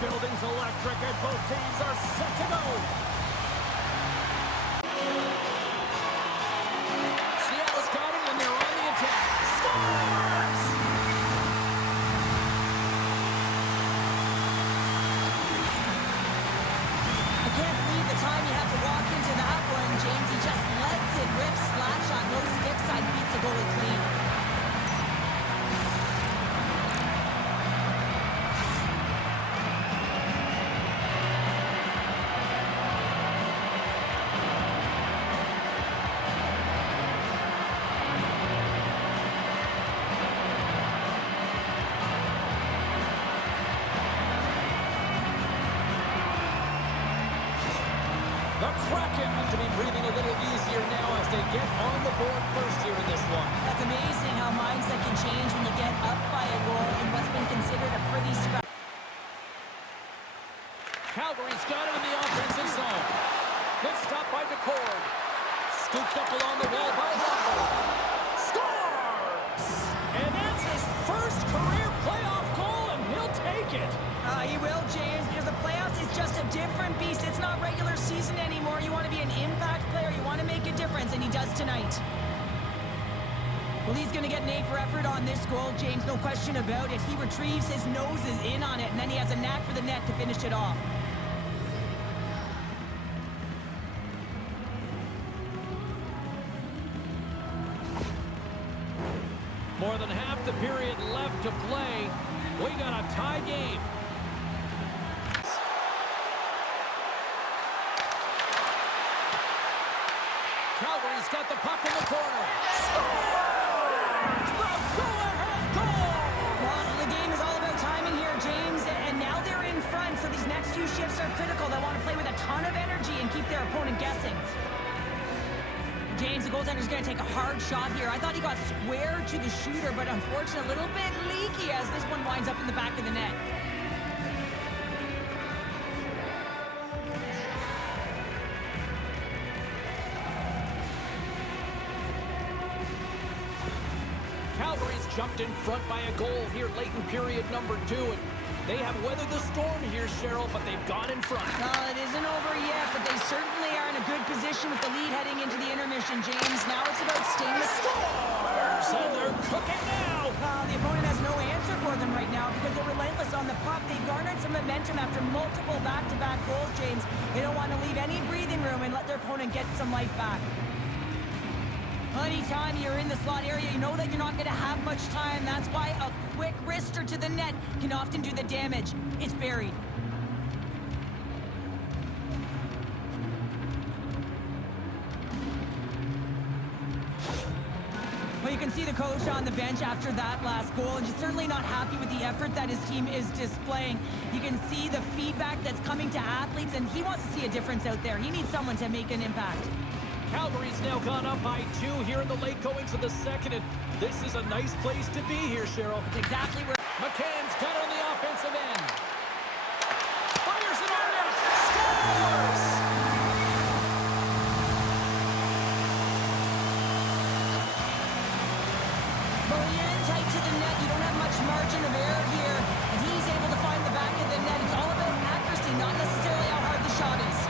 building's electric and both teams are set to go. Seattle's got it and they're on the attack. Scores! I can't believe the time you have to walk into that one, James. He just lets it rip, slap shot, no stick side, beats the goalie clean. The Kraken have to be breathing a little easier now as they get on the board first here in this one. That's amazing how mindset can change when you get up by a goal in what's been considered a pretty scrap. Calgary's got it in the offensive zone. Good stop by McCord. Scooped up along the wall by Rumble. Scores! And that's his first career playoff goal, and he'll take it. He will, James, because the playoffs is just a different beast. It's not regular season anymore. You want to be an impact player. You want to make a difference, and he does tonight. Well, he's going to get an A for effort on this goal, James. No question about it. He retrieves his noses in on it, and then he has a knack for the net to finish it off. More than half the period left to play. We got a tie game. Calgary's got the puck in the corner. Scores! The go-ahead goal! Well, the game is all about timing here, James, and now they're in front, so these next few shifts are critical. They want to play with a ton of energy and keep their opponent guessing. James, the goaltender's going to take a hard shot here. I thought he got square to the shooter, but unfortunately a little bit leaky as this one winds up in the back of the net. Calgary's jumped in front by a goal here late in period number 2. And they have weathered the storm here, Cheryl, but they've gone in front. Well, it isn't over yet, but they certainly are in a good position with the lead heading into the intermission, James. Now it's about staying with Scores! And they're cooking now! The opponent has no answer for them right now because they're relentless on the puck. They've garnered some momentum after multiple back-to-back goals, James. They don't want to leave any breathing room and let their opponent get some life back. Anytime you're in the slot area, you know that you're not going to have much time. That's why a quick wrister to the net can often do the damage. It's buried. Well, you can see the coach on the bench after that last goal, and he's certainly not happy with the effort that his team is displaying. You can see the feedback that's coming to athletes, and he wants to see a difference out there. He needs someone to make an impact. Calgary's now gone up by 2 here in the late goings of the second, and this is a nice place to be here, Cheryl. It's exactly where... McCann's got it on the offensive end. Fires it on net. Scores! Going in tight to the net. You don't have much margin of error here, and he's able to find the back of the net. It's all about accuracy, not necessarily how hard the shot is.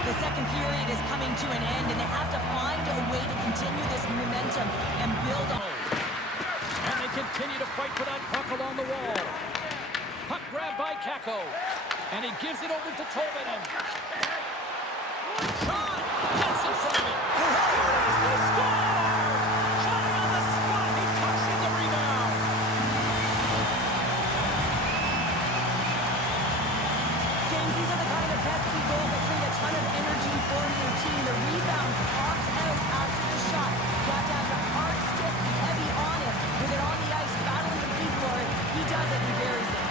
The second period is coming to an end, and they have to find a way to continue this momentum and build on. And they continue to fight for that puck along the wall. Puck grabbed by Kako, and he gives it over to Tolvanen. Shot! Gets in front of it. Here is the score! Johnny on the spot. He tucks in the rebound. James, these are the kind of pesky goals that create a ton of energy for your team. The rebound pops out after the shot. You have to have the hard stick heavy on it. With it on the ice, battling the feet for it. He does it, he buries it.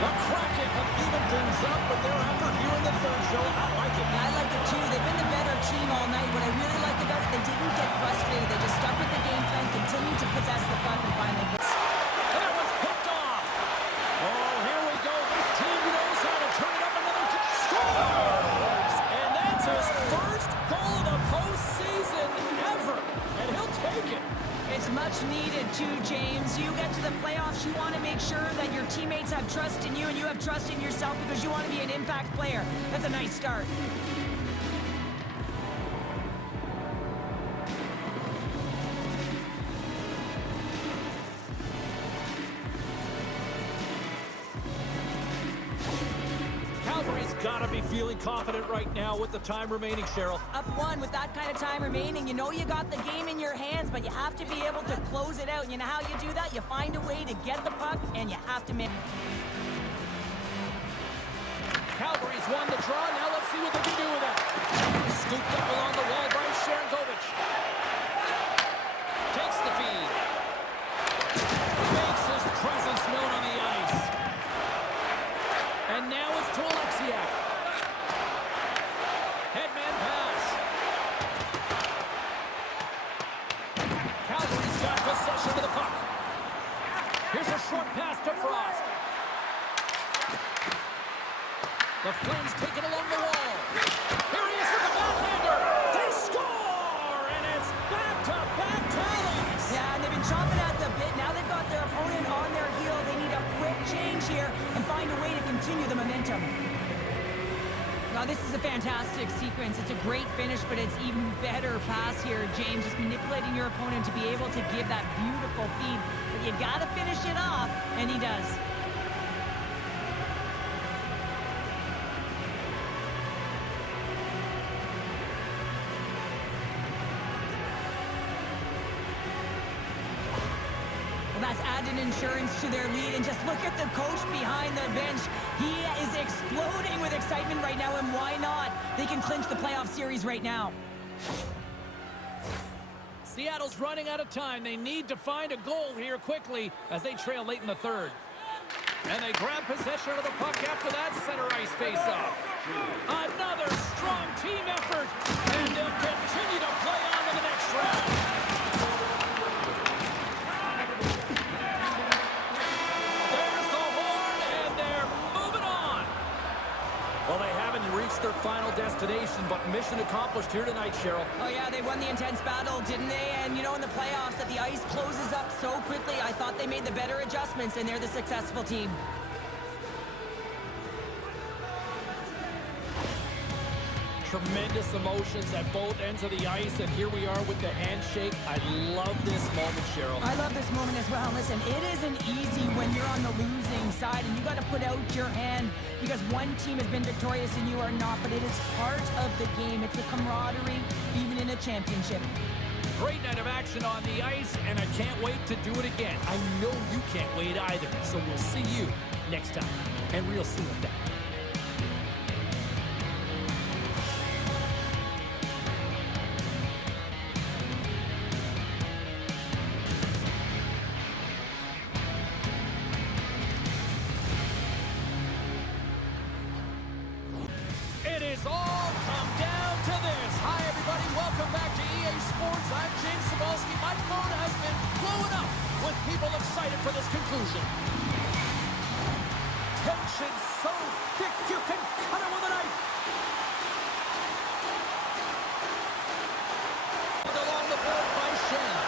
The Kraken have evened things up with their effort here in the third show. I like it. Yeah, I like it too. They've been the better team all night. What I really like about it, they didn't get frustrated. They just stuck with the game plan, continued to possess the puck, and finally hit. And that one's picked off. Oh, here we go. This team knows how to turn it up another scores! And that's his first goal of the postseason ever. And he'll take it. It's much needed too, James. You get to the playoffs, you want to make sure that your teammates have trust in you and you have trust in yourself because you want to be an impact player. That's a nice start. Calgary's got to be feeling confident right now with the time remaining, Cheryl. Up one with that kind of time remaining, you know you got the game in your hands, but you have to be able to close it out. You know how you do that? You find a way to get the puck, and you have to make... Calgary's won the draw. Now let's see what they can do with it. Scooped up along the wall by Sharangovich. Takes the feed. Makes his presence known on the ice. And now it's to Alexiak. Headman pass. Calgary's got possession of the puck. Here's a short pass to Frost. The Flames take it along the wall. Here he is with the backhander. They score! And it's back-to-back tallies. Yeah, and they've been chomping at the bit. Now they've got their opponent on their heel. They need a quick change here and find a way to continue the momentum. Now, this is a fantastic sequence. It's a great finish, but it's even better pass here, James. Just manipulating your opponent to be able to give that beautiful feed. But you got to finish it off, and he does. That's added insurance to their lead, and just look at the coach behind the bench. He is exploding with excitement right now, and why not? They can clinch the playoff series right now. Seattle's running out of time. They need to find a goal here quickly as they trail late in the third. And they grab possession of the puck after that center ice face-off. Another strong team effort, and they'll continue to play on to the next round. Well, they haven't reached their final destination, but mission accomplished here tonight, Cheryl. Oh, yeah, they won the intense battle, didn't they? And, you know, in the playoffs, that the ice closes up so quickly, I thought they made the better adjustments, and they're the successful team. Tremendous emotions at both ends of the ice, and here we are with the handshake. I love this moment, Cheryl. I love this moment as well. Listen, it isn't easy when you're on the losing side, and you got to put out your hand because one team has been victorious and you are not, but it is part of the game. It's a camaraderie, even in a championship. Great night of action on the ice, and I can't wait to do it again. I know you can't wait either, so we'll see you next time, and real soon at that. It's all come down to this. Hi, everybody. Welcome back to EA Sports. I'm James Cebulski. My phone has been blowing up with people excited for this conclusion. Tension so thick you can cut it with a knife. Along the board by Shen.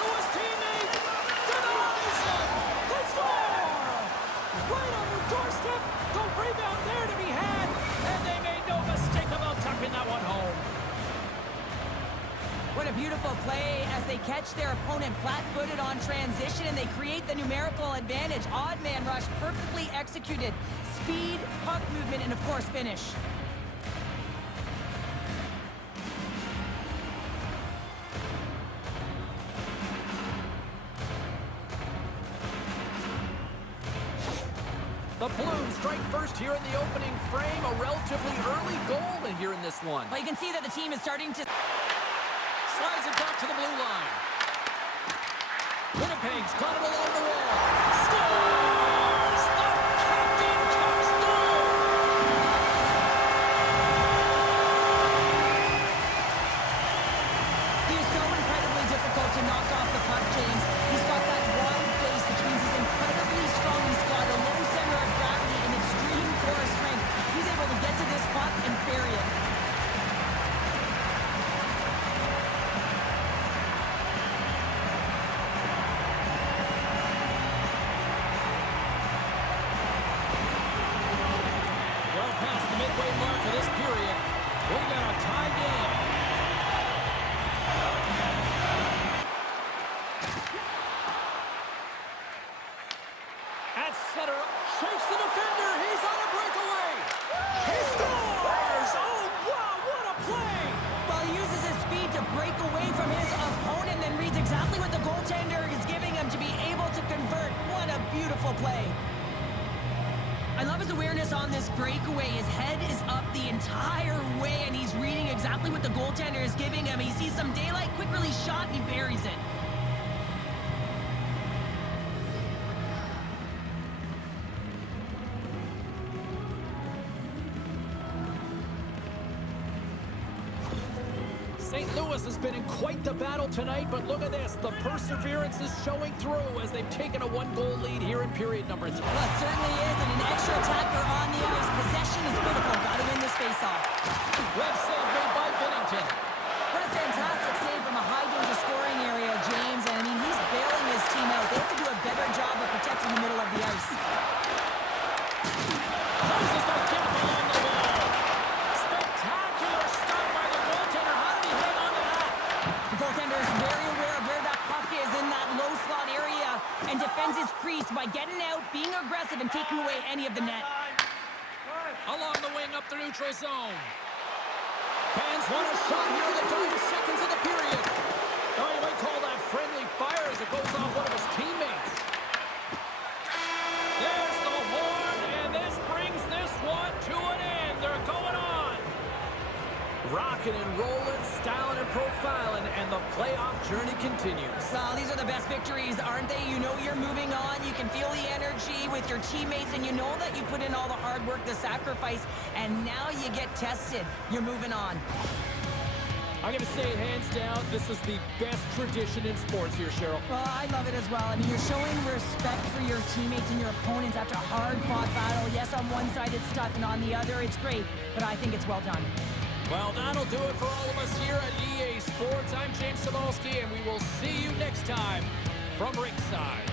To his teammate. Denies him. They score! Right on the doorstep. The rebound there to be had. And they made no mistake about tucking that one home. What a beautiful play as they catch their opponent flat-footed on transition and they create the numerical advantage. Odd man rush, perfectly executed. Speed, puck movement, and of course finish. The Blues strike first here in the opening frame. A relatively early goal in here in this one. Well, you can see that the team is starting to... Slides it back to the blue line. Winnipeg's got it along the wall. Scores! The captain I love his awareness on this breakaway. His head is up the entire way, and he's reading exactly what the goaltender is giving him. He sees some daylight, quick release shot, and he buries it. St. Louis has been in quite the battle tonight, but look at this. The perseverance is showing through as they've taken a one-goal lead here in period number 3. Well, it certainly is, and an extra attacker on the ice. Possession is critical. Got to win this face-off. Glove save made by Binnington. What a fantastic save from a high-danger scoring area, James. And, I mean, he's bailing his team out. They have to do a better job of protecting the middle of the ice. Closes the gap along the wall. Spectacular stop by the goaltender. How did he hang on to that? The goaltender is very aware of where that puck is in that low slot area and defends his crease by getting out, being aggressive, and taking away any of the net. Along the wing up the neutral zone. Fans want a shot here in the dying seconds of the period. Oh, you might call that friendly fire as it goes off one of his teammates. There's the horn, and this brings this one to an end. They're going on. Rocking and rolling, styling and profiling, and the playoff journey continues. Well, these are the best victories, aren't they? You know you're moving on. You can feel the energy with your teammates, and you know that you put in all the hard work, the sacrifice, and now you get tested. You're moving on. I'm going to say hands down, this is the best tradition in sports here, Cheryl. Well, I love it as well. I mean, you're showing respect for your teammates and your opponents after a hard-fought battle. Yes, on one side it's tough, and on the other it's great, but I think it's well done. Well, that'll do it for all of us here at EA Sports. I'm James Cebulski, and we will see you next time from ringside.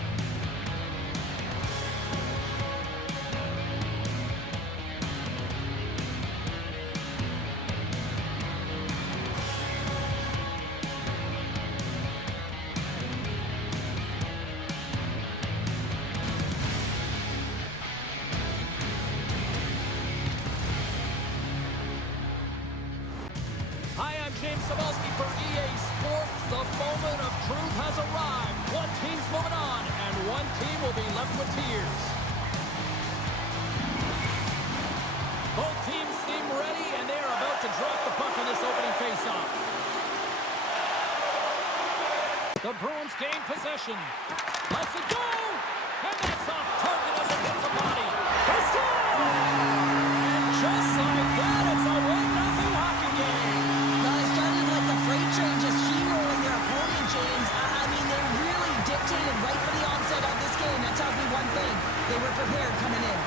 Hi, I'm James Cebulski for EA Sports. The moment of truth has arrived. One team's moving on, and one team will be left with tears. Both teams seem ready, and they are about to drop the puck in this opening faceoff. The Bruins gain possession. Let's it go! And that's off target as it hits a body. They score! And just like that, it's a 1-0 hockey game. Freight train just steamrolling their opponent, James. I mean, they really dictated right from the onset of this game. That tells me one thing. They were prepared coming in.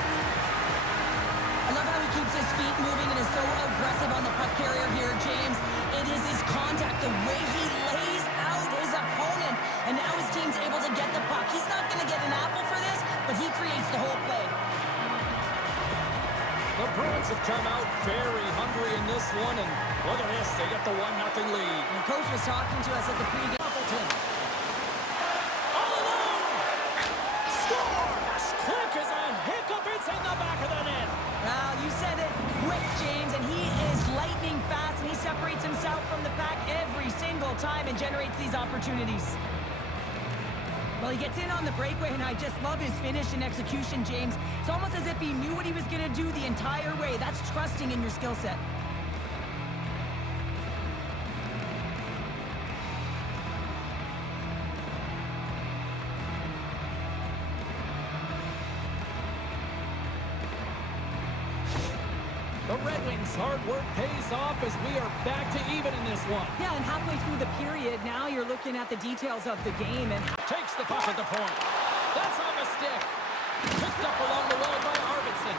I love how he keeps his feet moving and is so aggressive on the puck carrier here, James. It is his contact, the way he lays out his opponent. And now his team's able to get the puck. He's not going to get an apple for this, but he creates the whole play. The Bruins have come out very hungry in this one, and look at this, they get the 1-0 lead. The coach was talking to us at the pregame. All alone! Scores! Quick as a hiccup, it's in the back of the net. Well, you said it quick, James, and he is lightning fast, and he separates himself from the pack every single time and generates these opportunities. Well, he gets in on the breakaway, and I just love his finish and execution, James. It's almost as if he knew what he was going to do the entire way. That's trusting in your skill set. The Red Wings' hard work pays off as we are back to even in this one. Yeah, and halfway through the period, now you're looking at the details of the game and takes the puck at the point. That's on the stick. Picked up along the wall by Arvidsson.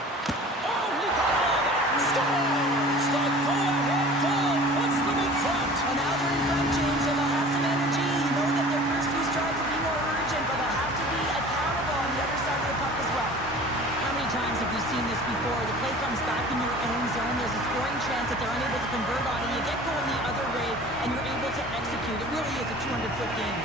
Oh, he got all that. Scores! The go-ahead goal puts them in front. Well, now they're in front, James, and they'll have some energy. You know that their first few strides will be more urgent, but they'll have to be accountable on the other side of the puck as well. How many times have we seen this before? The play comes back in your own zone. There's a scoring chance that they're unable to convert on, and you get going the other way, and you're able to execute. It really is a 200-foot game.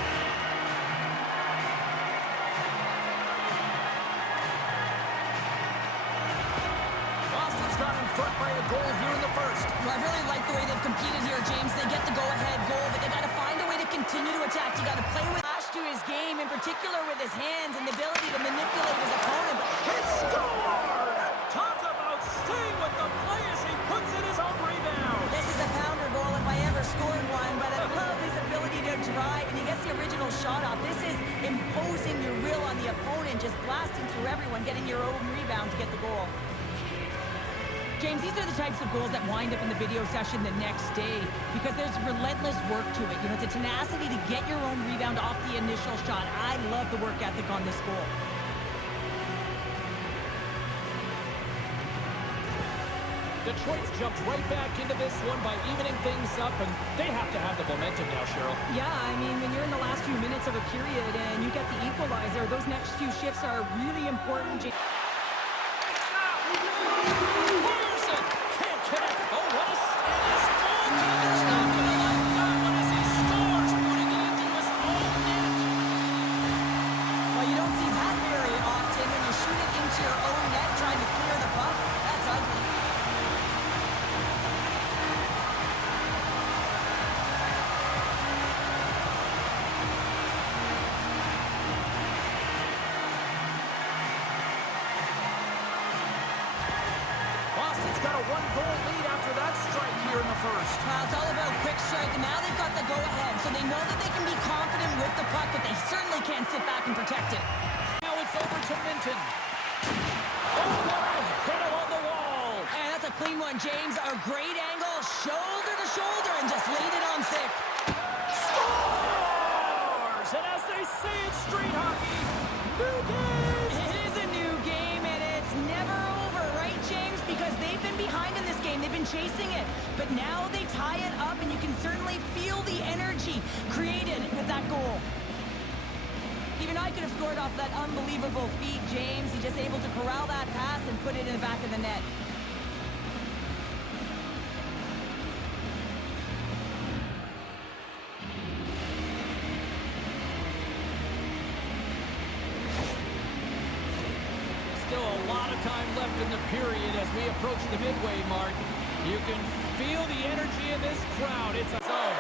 Boston's got in front by a goal here in the first. Well, I really like the way they've competed here, James. They get the go-ahead goal, but they got to find a way to continue to attack. You got to play with Ash to his game, in particular with his hands and the ability to manipulate his opponent. He scores! James, these are the types of goals that wind up in the video session the next day because there's relentless work to it. You know, it's a tenacity to get your own rebound off the initial shot. I love the work ethic on this goal. Detroit's jumped right back into this one by evening things up, and they have to have the momentum now, Cheryl. Yeah, I mean, when you're in the last few minutes of a period and you get the equalizer, those next few shifts are really important. Pearson can't connect. Oh, what a status. Goaltender's not going to like that one as he scores, putting it into his own net. Well, you don't see that very often when you shoot it into your own net trying to clear the puck. That's ugly. Boston's got a one-goal lead after that strike here in the first. It's all about quick strike, and now they've got the go-ahead, so they know that they can be confident with the puck, but they certainly can't sit back and protect it. Now it's over to Minton. Oh, what a hit on the wall. And that's a clean one, James. A great angle, shoulder to shoulder, and just laid it on thick. Scores! And as they say in street hockey, new game! It is a new game, and it's never over, right, James? Because they've been behind in this game. They've been chasing it. But now they tie it up, and you can certainly feel the energy created with that goal. Even I could have scored off that unbelievable feed, James. He's just able to corral that pass and put it in the back of the net. Still a lot of time left in the period as we approach the midway mark. You can feel the energy in this crowd. It's a zone.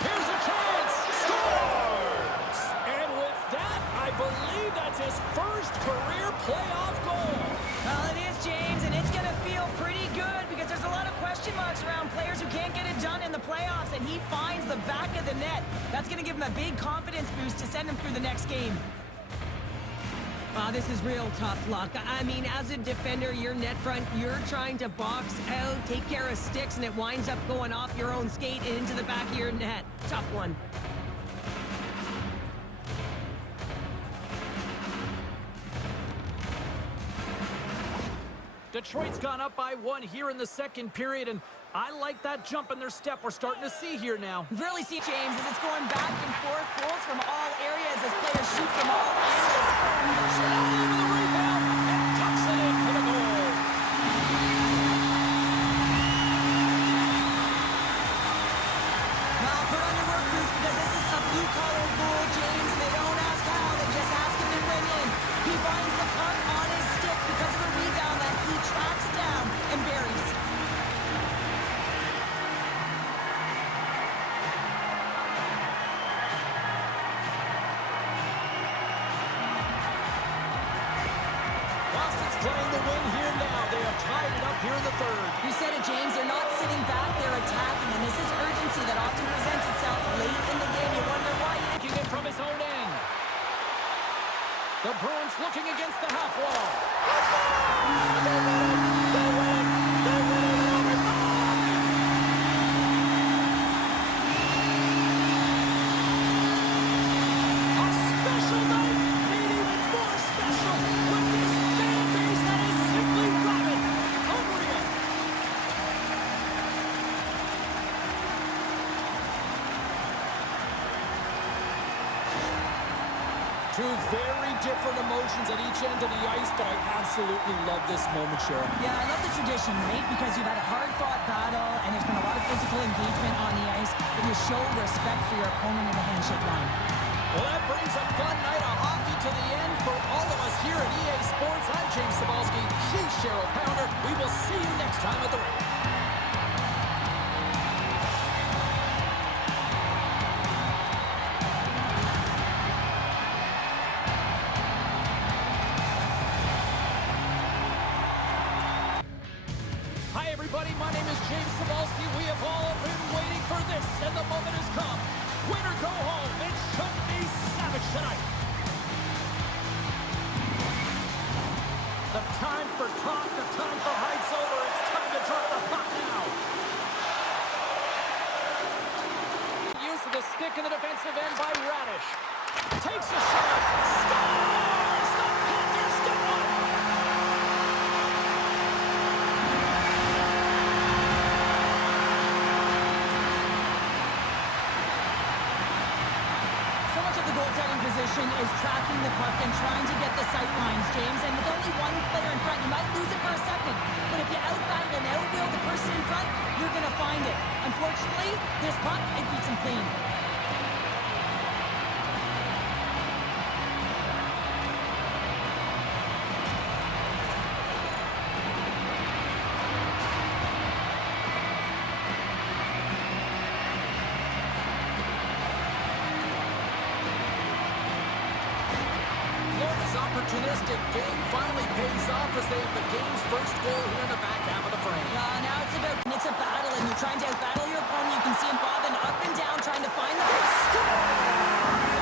Here's a chance. Scores! And with that, I believe that's his first career playoff goal. Well, it is, James, and it's going to feel pretty good because there's a lot of question marks around players who can't get it done in the playoffs, and he finds the back of the net. That's going to give him a big confidence boost to send him through the next game. This is real tough luck. I mean, as a defender, your net front, you're trying to box out, take care of sticks, and it winds up going off your own skate and into the back of your net. Tough one. Detroit's gone up by one here in the second period, and I like that jump in their step we're starting to see here now. We've really seen, James, as it's going back and forth, goals from all areas as players shoot from all angles. Over the rebound and tucks it in for the goal. Now, put on your work boots because this is a blue-collar goal, James. They don't ask how, they just ask him to win in. He finds the puck on his stick because of a rebound that he tracks down and buries. Boston's playing the win here now. They have tied it up here in the third. You said it, James. They're not sitting back, they're attacking, and this is urgency that often presents itself late in the game. You wonder why. Taking it from his own end. The Bruins looking against the half wall. Let's go! They win it! They win it! They win it in overtime! A special night made even more special with this fan base that is simply rabid. Unreal! Two very different emotions at each end of the ice, but I absolutely love this moment, Cheryl. Yeah, I love the tradition, right? Because you've had a hard-fought battle, and there's been a lot of physical engagement on the ice, but you show respect for your opponent in the handshake line. Well, that brings a fun night of hockey to the end for all of us here at EA Sports. I'm James Cybulski. She's Cheryl Pounder. We will see you next time at the rink. Hi, everybody. My name is James Cybulski. We have all been waiting for this, and the moment has come. Win or go home. It should be savage tonight. The Time for talk, the time for heights over. It's time to drop the puck now. Use of the stick in the defensive end by Radish. Takes a shot. Scores! The Panthers get one! So much of the goaltending position is tracking the puck and trying to get the sight lines, James. And with only one player in front, you might lose it for a second. But if you out-battle and out-will the person in front, you're going to find it. Unfortunately, this puck, it beats him clean. Opportunistic game finally pays off as they have the game's first goal here in the back half of the frame. Now it's a battle, and you're trying to outbattle your opponent. You can see him bobbing up and down, trying to find the Score!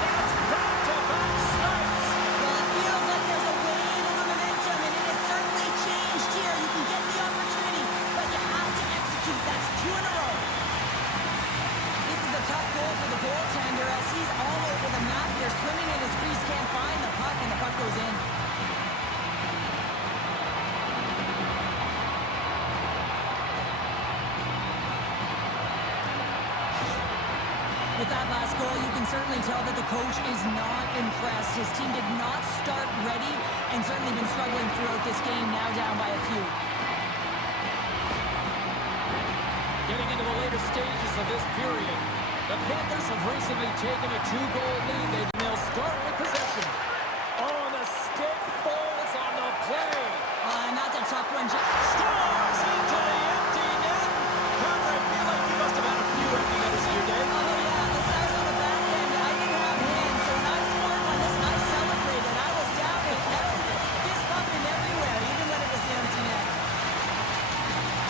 That's back-to-back snipes! Well, it feels like there's a wave of momentum, and it has certainly changed here. You can get the opportunity, but you have to execute. That's 2 in a row. This is a tough goal for the goaltender as he's all over the map here, swimming in his crease, can't find the puck, and the puck goes in. With that last goal, you can certainly tell that the coach is not impressed. His team did not start ready and certainly been struggling throughout this game, now down by a few. Getting into the later stages of this period, the Panthers have recently taken a 2-goal lead. They'll start with possession. Oh, the stick folds on the play. And that's a tough one. Scores into the empty net. Connor, I feel like you must have had a few empty netters in your day. Oh, yeah, the size on the back end. I didn't have hands, so when I scored on this, I celebrated. I was down and out, fist bumping everywhere, even when it was the empty net.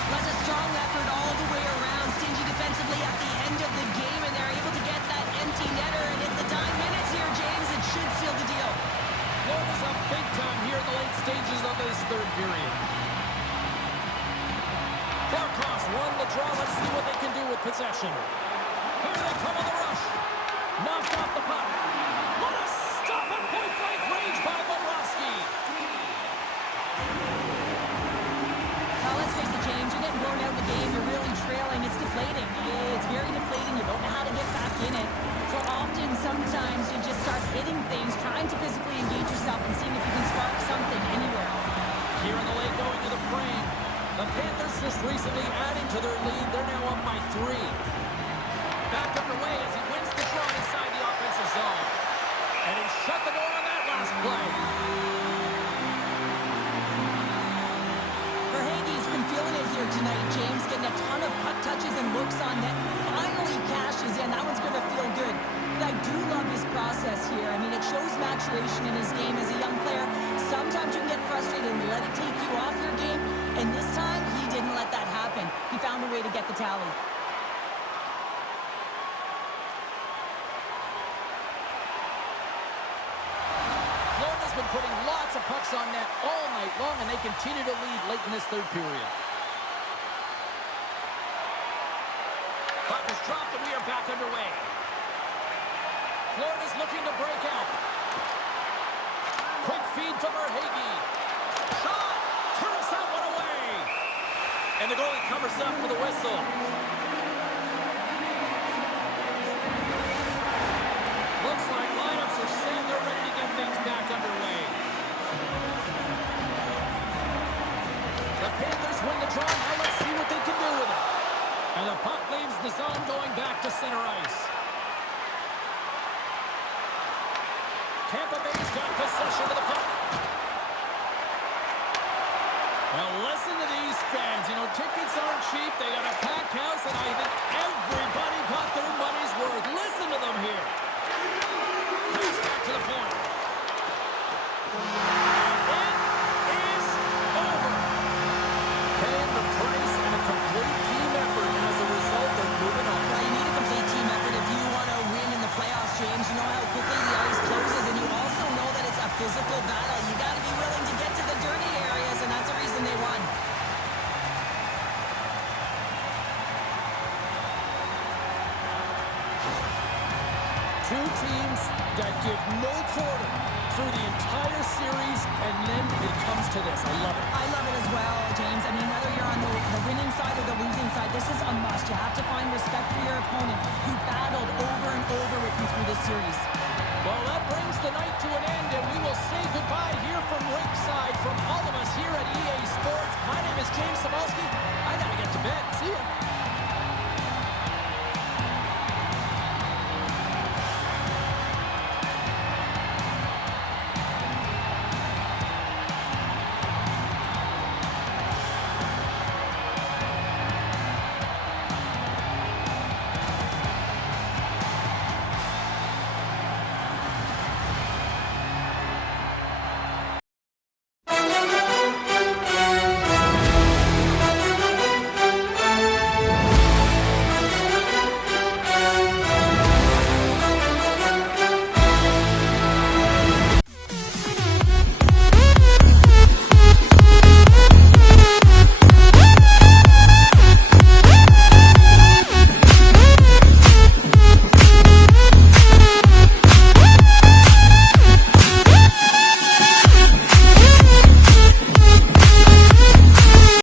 Was a strong effort all the way around. Stingy defensively at the end of the game, and they're able to get that empty netter. And it's the dying minutes here, James. It should seal the deal. Florida's up big time here in the late stages of this third period. Barkov's won the draw. Let's see what they can do with possession. Here they come on the rush. Knocked off the puck. What a stop at point-blank range by Bobrovsky. Now, let's face it, James. You're getting blown out of the game. You're really trailing. It's deflating. It's very deflating. You don't know how to get back in it. So often, sometimes, you just start hitting things, trying to physically engage yourself and seeing if you can spark something anywhere. Here in the late going to the frame. The Panthers just recently adding to their lead. They're now up by 3. Back underway as he wins the draw inside the offensive zone. And he shut the door on that last play. Verhaeghe's been feeling it here tonight, James, getting a ton of puck touches and looks on net. Finally cashes in. That one's going to feel good. But I do love his process here. I mean, it shows maturation in his game as a young player. Sometimes you can get frustrated and let it take you off your game. And this time, he didn't let that happen. He found a way to get the tally. Florida's been putting lots of pucks on net all night long, and they continue to lead late in this third period. Puck is dropped, and we are back underway. Florida's looking to break out. Quick feed to Verhaeghe. Shot! Turns that one away! And the goalie covers up for the whistle. Looks like lineups are set. They're ready to get things back underway. The Panthers win the draw. Now let's see what they can do with it. And the puck leaves the zone going back to center ice. Tampa Bay's got possession of the puck. Well, listen to these fans. You know, tickets aren't cheap. They got a packed house, and I think everybody got their money's worth. Listen to them here. Pass back to the point. And it is over. Paying the price and a complete team effort, and as a result, they're moving on. Well, you need a complete team effort if you want to win in the playoffs, James. You know how quickly the ice closes, and you also know that it's a physical battle. You got to be willing to get to the dirty areas. Two teams that give no quarter through the entire series, and then it comes to this. I love it. I love it as well, James. I mean, whether you're on the winning side or the losing side, this is a must. You have to find respect for your opponent who battled over and over with you through this series. Well, that brings the night to an end, and we will say goodbye here from ringside from all of us here at EA Sports. My name is James Samowski. I got to get to bed. See ya.